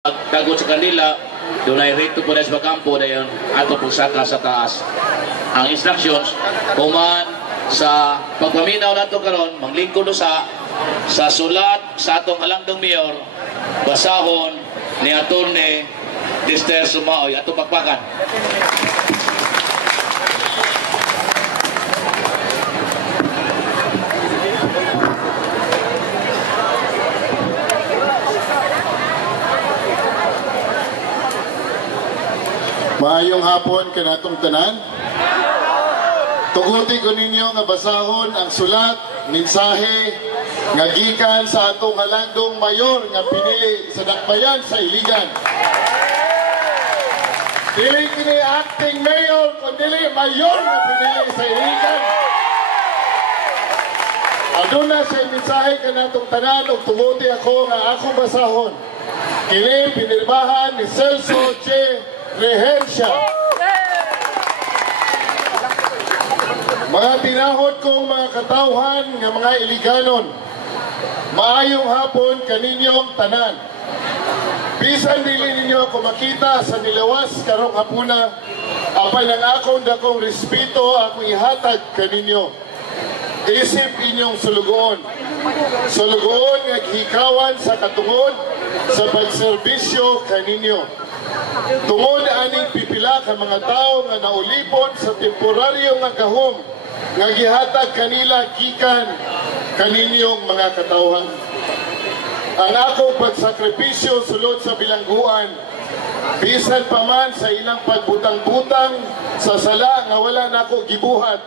Dagot sa kanila, doon ay rito po na sa kampo na yun, ato pagsaka sa taas. Ang instructions, kuman sa pagpaminaw na ito karon, manglingkod sa sulat sa atong halangdong mayor, basahon ni Atty. Dister Sumaoy, atong pakpakan. Maayong hapon kanatong tanan. Tuguti ko ninyo nga basahon ang sulat, mensahe nga gikan sa atong halandong mayor nga pinili sa dakbayan sa Iligan. Dili kini acting mayor, kundi mayor nga pinili sa Iligan. Aduna sa mensahe kanatong tanan ug tuguti ako nga ako basahon. Kini pinirmahan ni Celso J. Rehencia. Mga tinahod kong mga katawhan nga mga Iliganon, maayong hapon kaninyong tanan. Bisan dili ninyo ako makita sa nilawas karong hapuna, apan ang akong dakong respeto ako ihatag kaninyo. Isip inyong sulugoon. Sulugoon nga gihikawan sa katungod sa pagserbisyo kaninyo. Tungod aning pipila ka mga tao nga naulipon sa temporaryo nga gahom nga gihatag kanila gikan kaninyong mga katawhan. Ang akong pagsakripisyo sulod sa bilangguan, bisan pa man sa ilang pagbutang-butang sa sala nga wala nako gibuhat,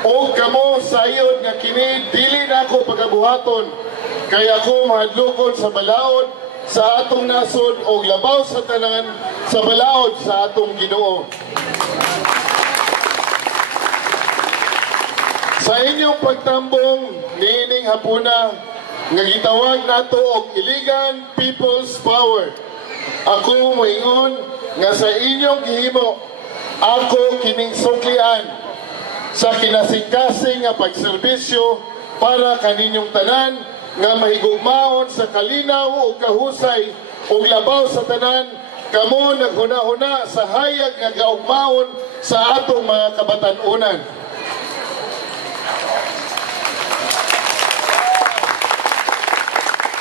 o kamo sayod nga kini dili nako pagabuhaton, kay ako mahadlokon sa balaod sa atong nasod o labaw sa tanan sa balaod sa atong Ginoo. Sa inyong pagtambong niining hapuna nga gitawag nato og Iligan People's Power, ako moingon nga sa inyong gihimo ako kining suklian sa kinasing-kasing nga pagserbisyo para kaninyong tanan nga mahigugmaon sa kalinaw o kahusay o labaw sa tanan, kamo naghuna-huna sa hayag nga gaugmaon sa atong mga kabatan-unan.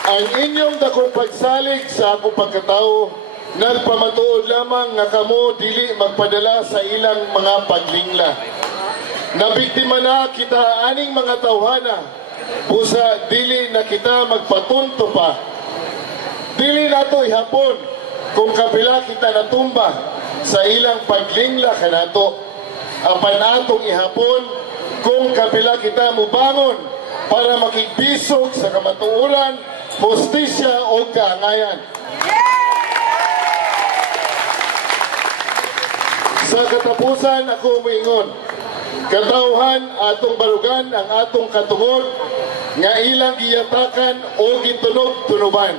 Ang inyong dakong pagsalig sa akong pagkatao, nagpamatuod lamang nga kamo dili magpadala sa ilang mga paglingla. Nabiktima na kita aning mga tawhana, busa dili na kita magpatunto pa. Dili nato ihapon kung kapila kita natumba sa ilang paglingla kanato. Apan atong ihapon kung kapila kita mubangon para makigbisog sa kamatuoran, hustisya o kaangayan. Sa katapusan ako moingon, katawhan atong barugan ang atong katungod nga ilang giyatakan o gitunog-tunuban.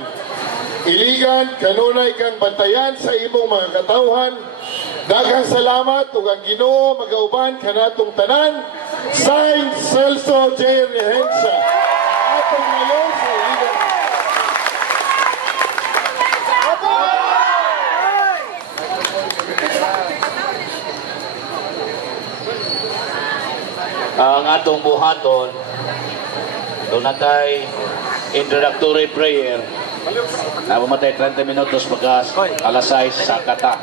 Iligan, kanunay kang bantayan sa imong mga katawhan. Daghang salamat ug ang Ginoo magauban kanatong tanan. Signed, Celso J. Rehencia, atong mayor sa Iligan. Ang atong buhaton, doon natay introductory prayer na mamatay 30 minutos pagkas alas 6 sa kata.